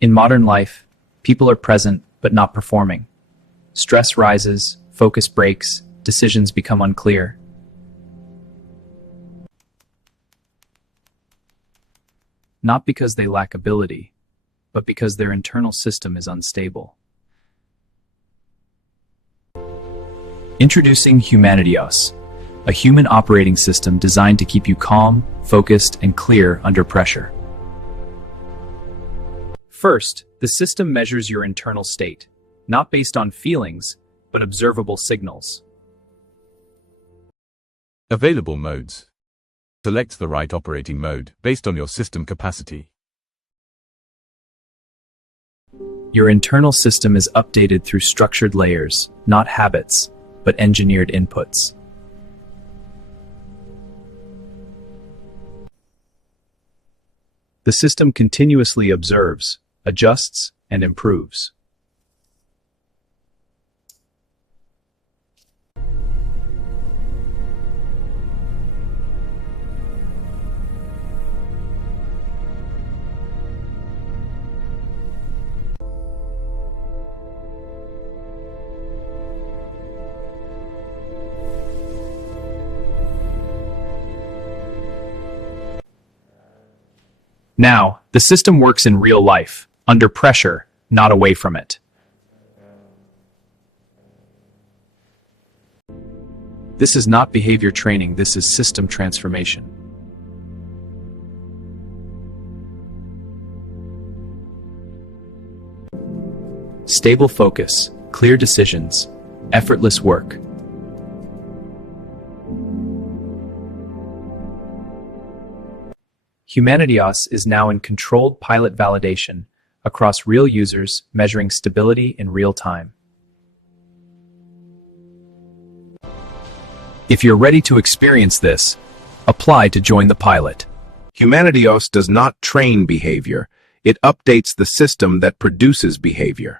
In modern life, people are present but not performing. Stress rises, focus breaks, decisions become unclear. Not because they lack ability, but because their internal system is unstable. Introducing HumanityOS, a human operating system designed to keep you calm, focused, and clear under pressure. First, the system measures your internal state, not based on feelings, but observable signals. Available modes. Select the right operating mode based on your system capacity. Your internal system is updated through structured layers, not habits, but engineered inputs. The system continuously observes, adjusts, and improves. Now, the system works in real life, under pressure, not away from it. This is not behavior training, this is system transformation. Stable focus, clear decisions, effortless work. HumanityOS is now in controlled pilot validation across real users, measuring stability in real time. If you're ready to experience this, apply to join the pilot. HumanityOS does not train behavior. It updates the system that produces behavior.